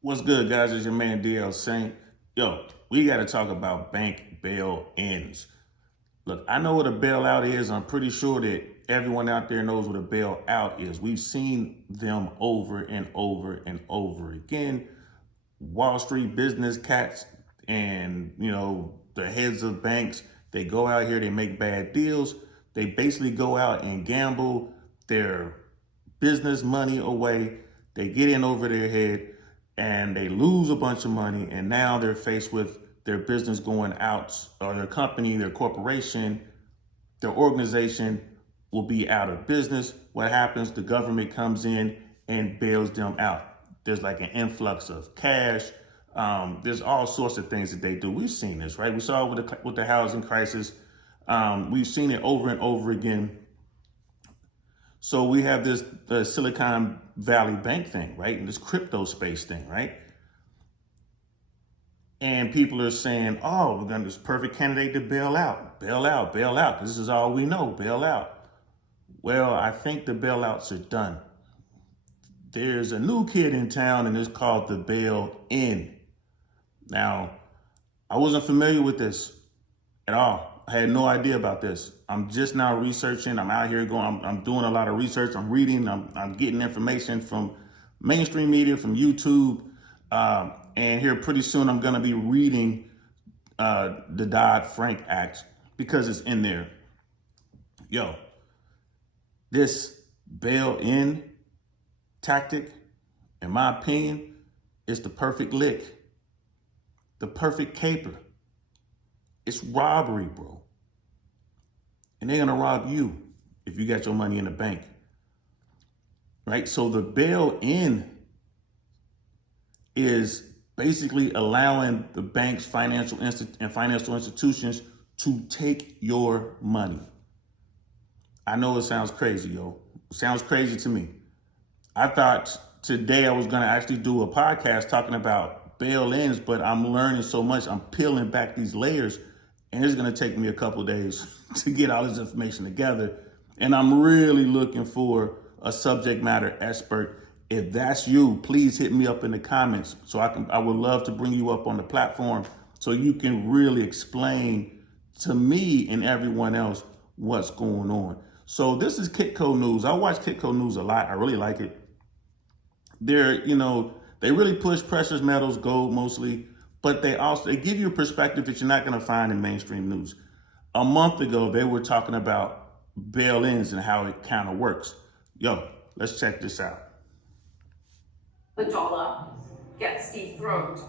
What's good, guys? It's your man DL Saint. Yo, we got to talk about bank bail-ins. Look, I know what a bailout is. I'm pretty sure that everyone out there knows what a bailout is. We've seen them over and over and over again. Wall Street business cats and, the heads of banks, they go out here, they make bad deals. They basically go out and gamble their business money away. They get in over their head and they lose a bunch of money. And now they're faced with their business going out, or their company, their corporation, their organization will be out of business. What happens? The government comes in and bails them out. There's like an influx of cash. There's all sorts of things that they do. We've seen this, right? We saw it with the housing crisis. We've seen it over and over again. So we have the Silicon Valley Bank thing, right? And this crypto space thing, right? And people are saying, oh, we're going to this perfect candidate to bail out, bail out, bail out. This is all we know, bail out. Well, I think the bailouts are done. There's a new kid in town and it's called the bail-in. Now, I wasn't familiar with this at all. I had no idea about this. I'm just now researching. I'm out here going, I'm doing a lot of research. I'm reading, I'm getting information from mainstream media, from YouTube. And here pretty soon I'm gonna be reading the Dodd-Frank Act because it's in there. Yo, this bail-in tactic, in my opinion, is the perfect lick, the perfect caper. It's robbery, bro. And they're gonna rob you if you got your money in the bank, right? So the bail-in is basically allowing the banks, financial institutions to take your money. I know it sounds crazy, yo. It sounds crazy to me. I thought today I was gonna actually do a podcast talking about bail-ins, but I'm learning so much. I'm peeling back these layers, and it's gonna take me a couple days to get all this information together. And I'm really looking for a subject matter expert. If that's you, please hit me up in the comments so I would love to bring you up on the platform so you can really explain to me and everyone else what's going on. So this is Kitco News. I watch Kitco News a lot. I really like it. They really push precious metals, gold mostly, but they give you a perspective that you're not going to find in mainstream news. A month ago, they were talking about bail-ins and how it kind of works. Yo, let's check this out. The dollar gets dethroned.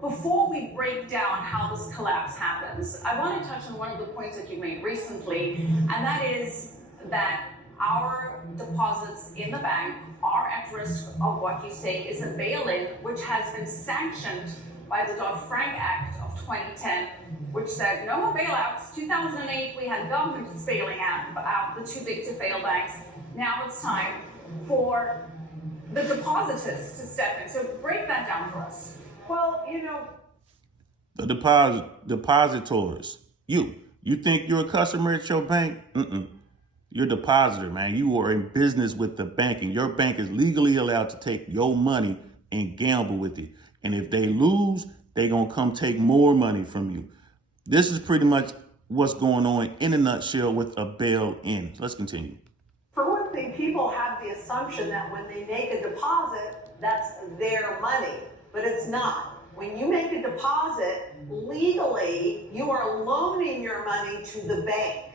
Before we break down how this collapse happens, I want to touch on one of the points that you made recently, and that is that our deposits in the bank are at risk of what you say is a bail-in, which has been sanctioned by the Dodd-Frank Act of 2010, which said no more bailouts. 2008, we had governments bailing out the too big to fail banks. Now it's time for the depositors to step in. So break that down for us. Well, The depositors. You think you're a customer at your bank? You're a depositor, man. You are in business with the bank, and your bank is legally allowed to take your money and gamble with it. And if they lose, they're going to come take more money from you. This is pretty much what's going on in a nutshell with a bail-in. Let's continue. For one thing, people have the assumption that when they make a deposit, that's their money, but it's not. When you make a deposit, legally, you are loaning your money to the bank.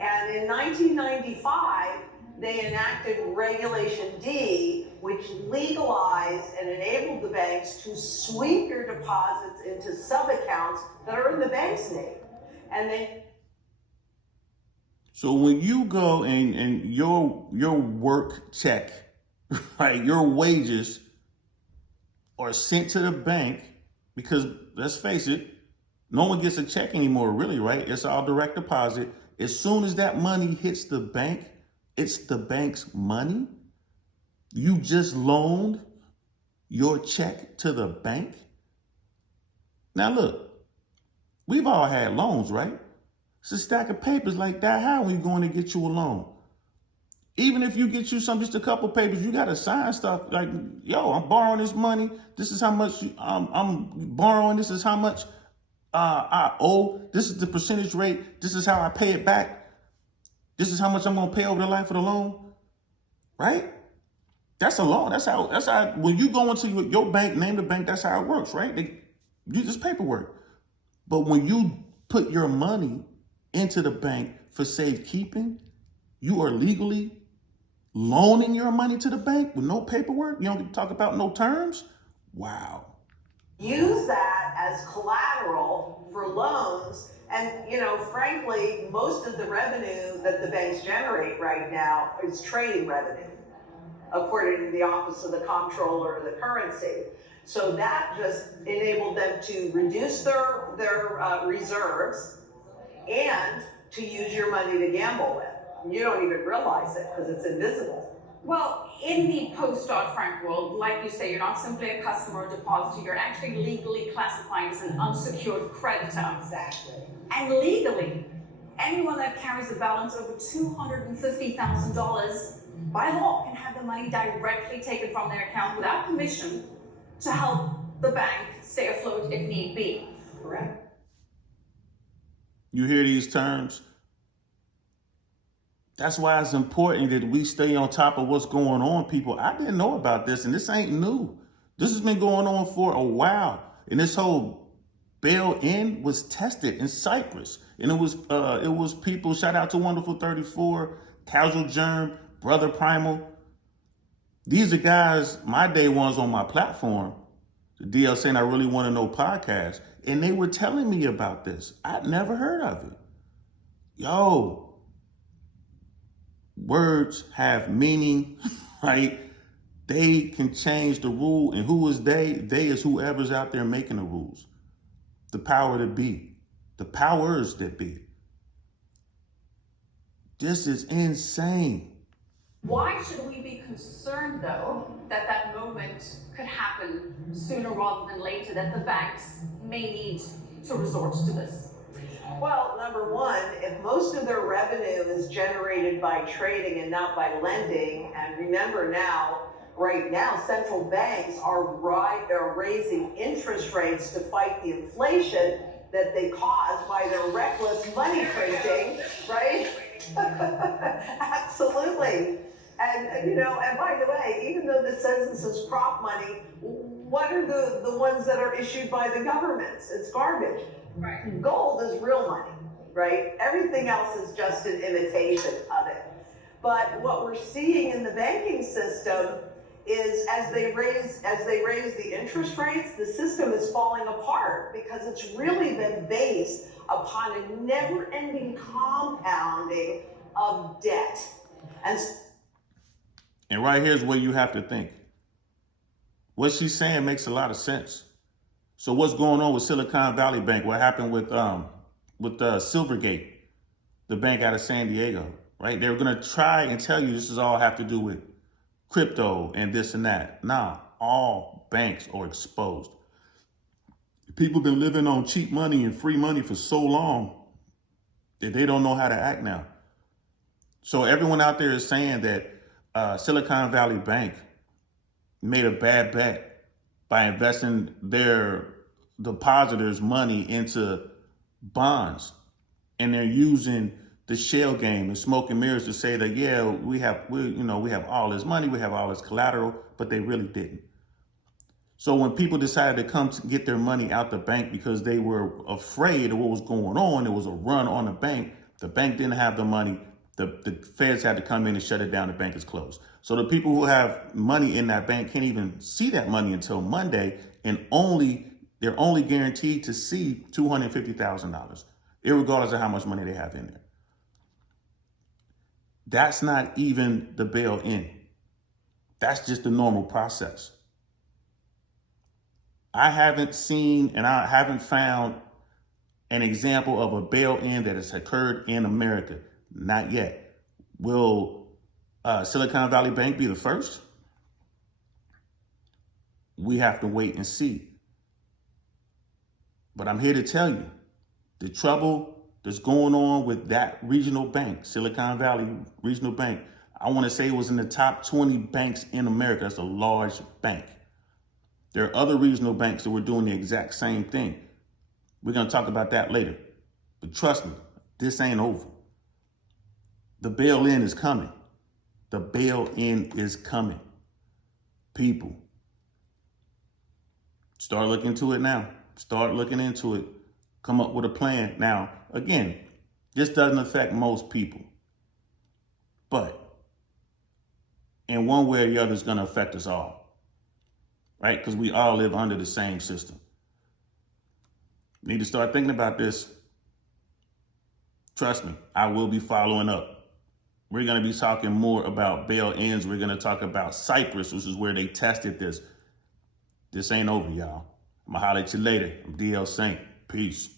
And in 1995, they enacted Regulation D, which legalized and enabled the banks to sweep your deposits into sub-accounts that are in the bank's name. So when you go and your work check, right, your wages are sent to the bank, because let's face it, no one gets a check anymore, really, right? It's all direct deposit. As soon as that money hits the bank, it's the bank's money. You just loaned your check to the bank. Now look, we've all had loans, right? It's a stack of papers like that. How are we going to get you a loan? Even if you get you just a couple papers, you got to sign stuff like, yo, I'm borrowing this money. This is how much I'm borrowing. This is how much I owe. This is the percentage rate. This is how I pay it back. This is how much I'm going to pay over the life of the loan. Right? That's a loan. That's how, when you go into your bank, name the bank, that's how it works, right? You just paperwork. But when you put your money into the bank for safekeeping, you are legally loaning your money to the bank with no paperwork. You don't get to talk about no terms. Wow. Use that as collateral for loans. And, frankly, most of the revenue that the banks generate right now is trading revenue, according to the Office of the Comptroller of the Currency. So that just enabled them to reduce their reserves and to use your money to gamble with. You don't even realize it because it's invisible. Well, in the post-Dodd-Frank world, like you say, you're not simply a customer or depositor, you're actually legally classified as an unsecured creditor. Exactly. And legally, anyone that carries a balance over $250,000 by law can have the money directly taken from their account without permission to help the bank stay afloat if need be. Correct. You hear these terms? That's why it's important that we stay on top of what's going on, people. I didn't know about this, and this ain't new. This has been going on for a while. And this whole bail-in was tested in Cyprus. And it was people, shout out to Wonderful 34, Casual Germ, Brother Primal. These are guys, my day ones on my platform, the DL saying I really want to know podcast. And they were telling me about this. I'd never heard of it. Yo, words have meaning, right? They can change the rule. And who is they? They is whoever's out there making the rules. The power to be. The powers that be. This is insane. Why should we be concerned, though, that that moment could happen sooner rather than later, that the banks may need to resort to this? Well, number one, if most of their revenue is generated by trading and not by lending, and remember now, right now, central banks are raising interest rates to fight the inflation that they caused by their reckless money printing, right? Absolutely. And, and by the way, even though this says this is prop money, what are the ones that are issued by the governments? It's garbage. Right. Gold is real money, right? Everything else is just an imitation of it. But what we're seeing in the banking system is as they raise the interest rates, the system is falling apart because it's really been based upon a never-ending compounding of debt. And right here's where you have to think. What she's saying makes a lot of sense. So what's going on with Silicon Valley Bank? What happened with Silvergate, the bank out of San Diego, right? They were going to try and tell you this is all have to do with crypto and this and that. Nah, all banks are exposed. People been living on cheap money and free money for so long that they don't know how to act now. So everyone out there is saying that Silicon Valley Bank made a bad bet by investing their depositors' money into bonds, and they're using the shell game and smoke and mirrors to say that, yeah, we have all this money, we have all this collateral, but they really didn't. So when people decided to come to get their money out the bank because they were afraid of what was going on, there was a run on the bank didn't have the money, the feds had to come in and shut it down, the bank is closed. So the people who have money in that bank can't even see that money until Monday, and they're only guaranteed to see $250,000, irregardless of how much money they have in there. That's not even the bail-in. That's just the normal process. I haven't seen and I haven't found an example of a bail-in that has occurred in America. Not yet. Will Silicon Valley Bank be the first? We have to wait and see. But I'm here to tell you, the trouble that's going on with that regional bank, Silicon Valley Regional Bank, I want to say it was in the top 20 banks in America. That's a large bank. There are other regional banks that were doing the exact same thing. We're going to talk about that later. But trust me, this ain't over. The bail-in is coming. The bail-in is coming. People, start looking into it now. Start looking into it. Come up with a plan. Now, again, this doesn't affect most people. But in one way or the other, it's going to affect us all. Right? Because we all live under the same system. Need to start thinking about this. Trust me, I will be following up. We're going to be talking more about bail-ins. We're going to talk about Cyprus, which is where they tested this. This ain't over, y'all. I'm going to holler at you later. I'm DL Saint. Peace.